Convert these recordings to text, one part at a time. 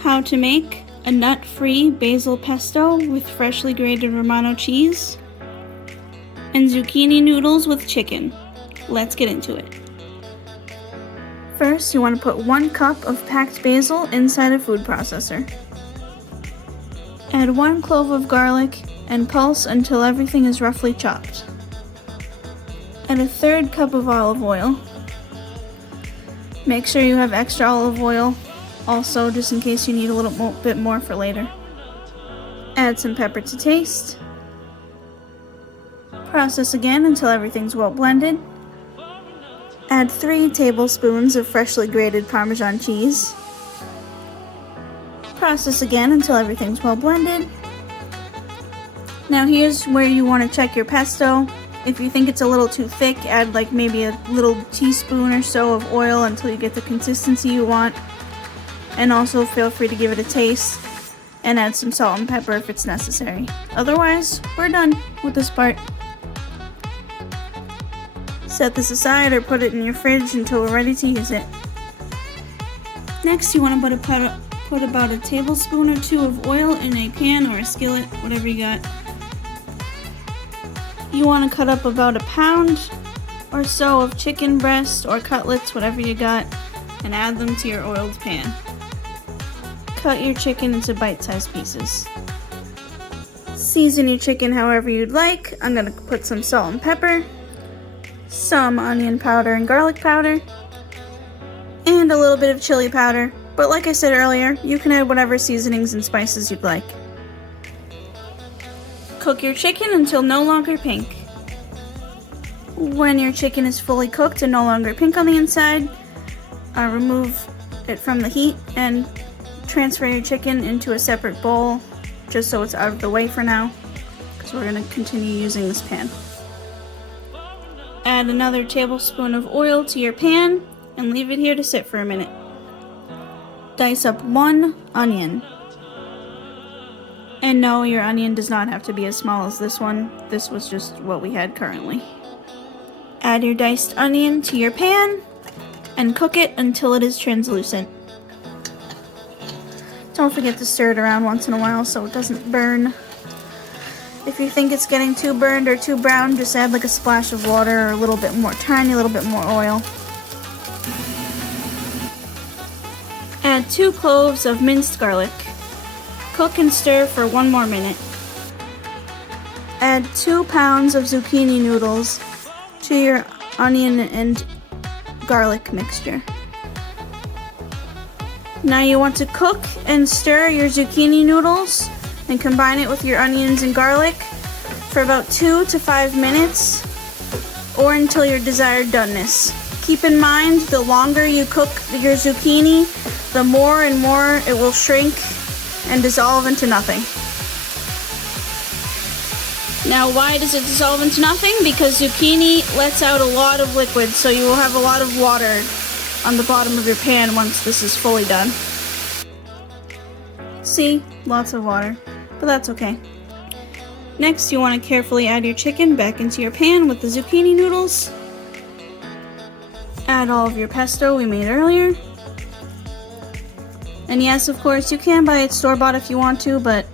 How to make a nut-free basil pesto with freshly grated Romano cheese and zucchini noodles with chicken. Let's get into it. First, you want to put 1 cup of packed basil inside a food processor. Add 1 clove of garlic and pulse until everything is roughly chopped. Add 1/3 cup of olive oil. Make sure you have extra olive oil also, just in case you need a little bit more for later. Add some pepper to taste. Process again until everything's well blended. Add 3 tablespoons of freshly grated Parmesan cheese. Process again until everything's well blended. Now here's where you want to check your pesto. If you think it's a little too thick, add like maybe a little teaspoon or so of oil until you get the consistency you want. And also feel free to give it a taste and add some salt and pepper if it's necessary. Otherwise, we're done with this part. Set this aside or put it in your fridge until we're ready to use it. Next, you want to put about a tablespoon or 2 of oil in a pan or a skillet, whatever you got. You want to cut up about 1 pound or so of chicken breast or cutlets, whatever you got, and add them to your oiled pan. Cut your chicken into bite-sized pieces. Season your chicken however you'd like. I'm going to put some salt and pepper, some onion powder and garlic powder, and a little bit of chili powder. But like I said earlier, you can add whatever seasonings and spices you'd like. Cook your chicken until no longer pink. When your chicken is fully cooked and no longer pink on the inside, remove it from the heat and transfer your chicken into a separate bowl, just so it's out of the way for now, because we're going to continue using this pan. Add another tablespoon of oil to your pan and leave it here to sit for a minute. Dice up 1 onion. And no, your onion does not have to be as small as this one. This was just what we had currently. Add your diced onion to your pan and cook it until it is translucent. Don't forget to stir it around once in a while so it doesn't burn. If you think it's getting too burned or too brown, just add like a splash of water or a little bit more, tiny little bit more oil. Add 2 cloves of minced garlic. Cook and stir for 1 more minute. Add 2 pounds of zucchini noodles to your onion and garlic mixture. Now you want to cook and stir your zucchini noodles and combine it with your onions and garlic for about 2 to 5 minutes or until your desired doneness. Keep in mind, the longer you cook your zucchini, the more and more it will shrink and dissolve into nothing. Now, why does it dissolve into nothing? Because zucchini lets out a lot of liquid, so you will have a lot of water on the bottom of your pan once this is fully done. See? Lots of water, but that's okay. Next, you want to carefully add your chicken back into your pan with the zucchini noodles. Add all of your pesto we made earlier. And yes, of course, you can buy it store-bought if you want to, but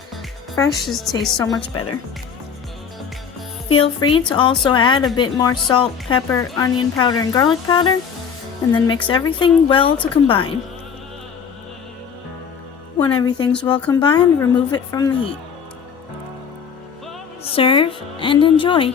fresh just tastes so much better. Feel free to also add a bit more salt, pepper, onion powder, and garlic powder, and then mix everything well to combine. When everything's well combined, remove it from the heat. Serve and enjoy!